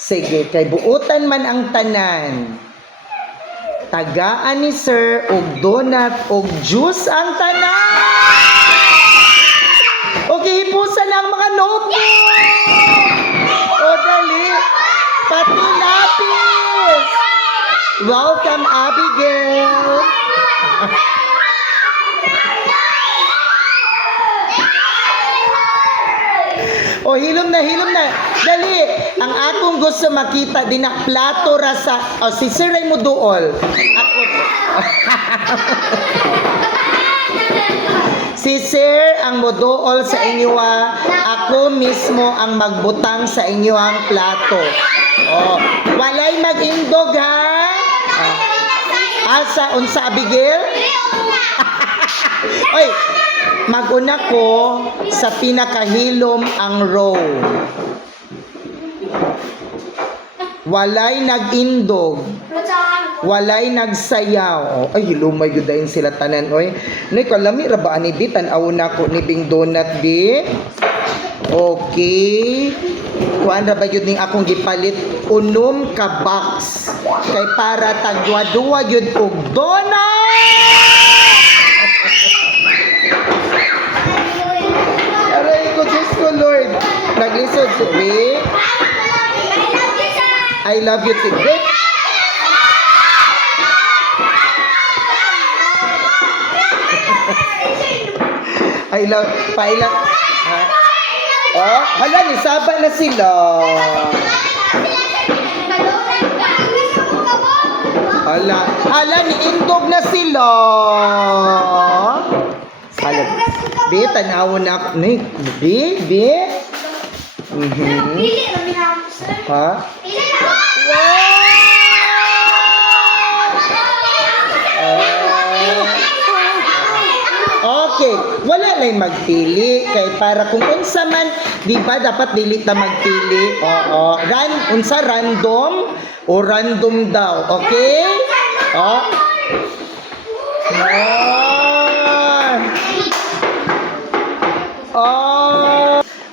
Sige, kay buutan man ang tanan. Tagaan ni sir og donut og juice ang tanan. Okay, hipusan ang mga notebook. O dali, pati lapis. Welcome, Abigail. O hilom na. Dali, ang akong gusto makita dinakplato ra sa si Sir Ray mo duol. Ako. Si Sir ang moduol sa inyo, ako mismo ang magbutang sa inyo ang plato. Oh, walay mag-indog ha. Asa unsa Abigail? Oy, maguna ko sa pinakahilom ang row. Walay nag-indog. Walay nagsayaw. Oh, ay, lumay yun dahil sila tanan. Oy, nay, kalami ra ba ani bi? Tanaw na ko ni Bing Donut bi. Okay. Kuan ra ba yun ning akong gipalit? Unom ka box. Kay para tagwa-duwa yun og donut! Aray ko, Diyos ko, Lord. Naglisod si Rick. I love you too. Rick. I love, pailang. Oh, hala, nisaba na sila. Hala, niindog na sila. Hala, be, tanawon na ako. Be. Ha? Okay, wala lang magpili kay para kung unsa man, di ba dapat dili ta magpili. Oo, unsa random o random daw, okay? Oh.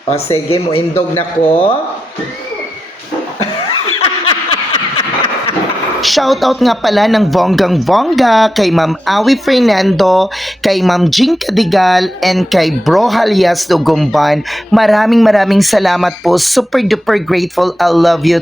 O sige, mo indog na ko. Shoutout nga pala ng bonggang-bongga kay Ma'am Awi Fernando, kay Ma'am Jing Cadigal, and kay Bro Halias Dugumban. Maraming salamat po. Super duper grateful. I love you.